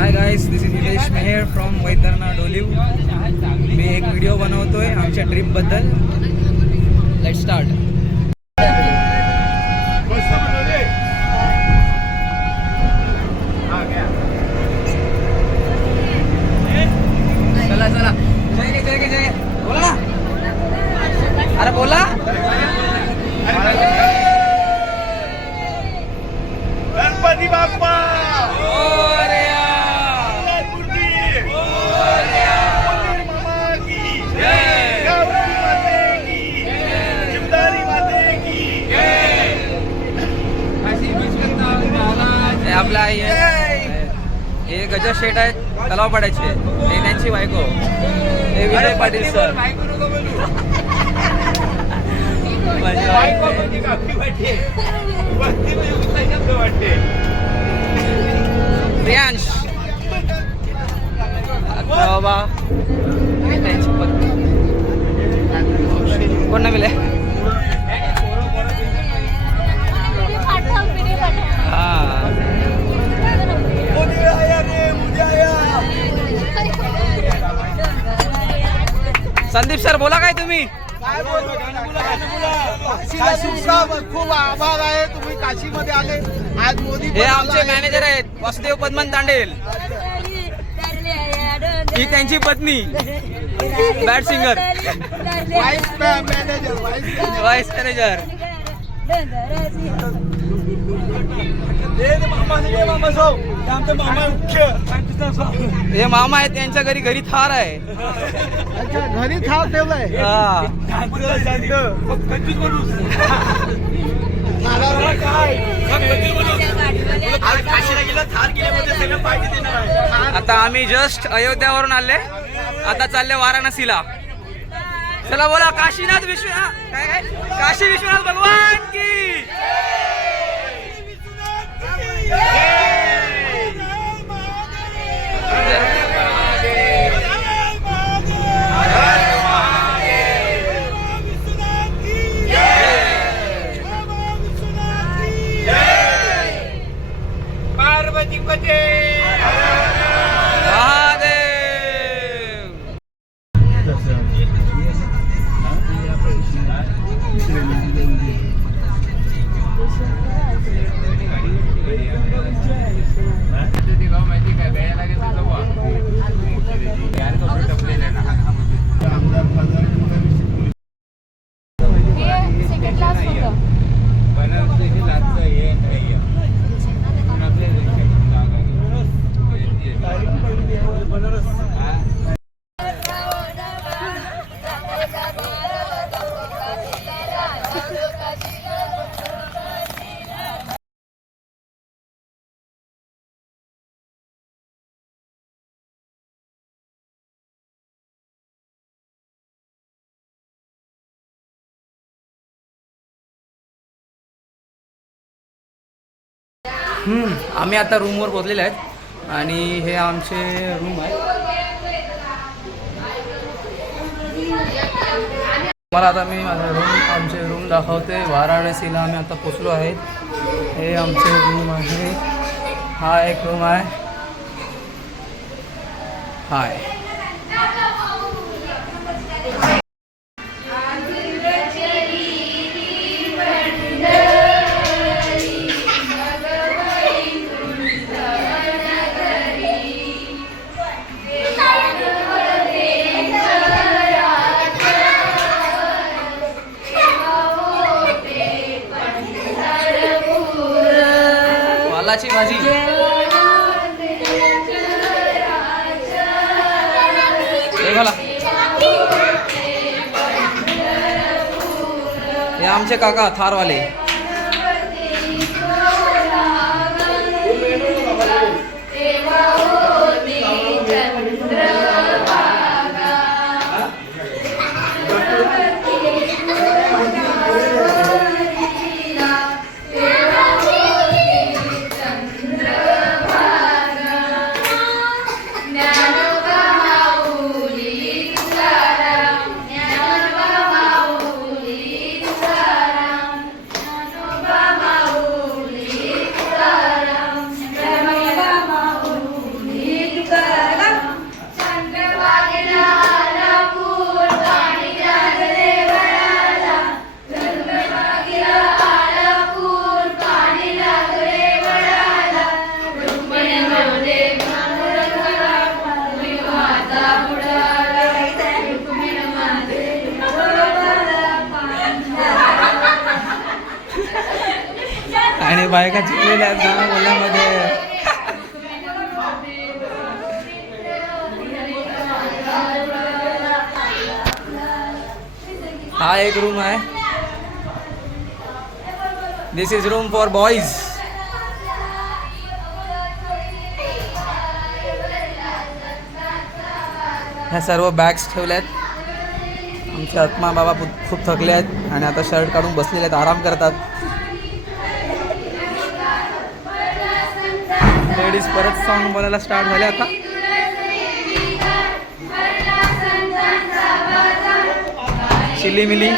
High guys, this is Nilesh Mehar from Vaitarna Doliv. मी एक video बनवतोय आमच्या ट्रिपबद्दल. Let's start. चला चला, जय बोला ना. अरे बोला. गणपती बाप्पा आपला हे गजर शेठ आहेत तलाव पाड्याचे, हे त्यांची बायको, हे विजय पाटील सर. प्रियांश बाबा, त्यांची पत्नी कोण ना मिले. संदीप सर बोला काय तुम्ही. खूप आभार आहे, तुम्ही काशीमध्ये आले. आज मोदी हे आमचे मॅनेजर आहेत वासुदेव पद्मन तांडेल, ही त्यांची पत्नी बॅट सिंगर, वाईस मॅनेजर. हे मामा आहेत, त्यांच्या घरी थार आहे. घरी थार ठेवलाय. आता आम्ही जस्ट अयोध्यावरून आले, आता चालले वाराणसीला. चला बोला, काशीनाथ विश्वनाथ काय काशी विश्वनाथ भगवान की. पार्वती पते आम्ही आता रूमवर पोहोचलेले आहेत आणि हे आमचे रूम आहे. मला आता मी आमचे रूम दाखवते. वाराणसीला आम्ही आता पोचलो आहे. हे आमचे रूम आहे. हा एक रूम आहे. हाय वालाची भाजी. हे बघा, हे आमचे काका थारवाले. आणि बायका चिकलेल्या आहेत गाणं बोलण्यामध्ये. हा एक रूम आहे. दिस इज रूम फॉर बॉईज. ह्या सर्व बॅग्स ठेवल्या आहेत. आमचे आत्मा बाबा खूप थकले आहेत आणि आता शर्ट काढून बसलेले आहेत, आराम करतात. लेडीज परत सॉन्ग बोलायला स्टार्ट झाले आता. Chilli milli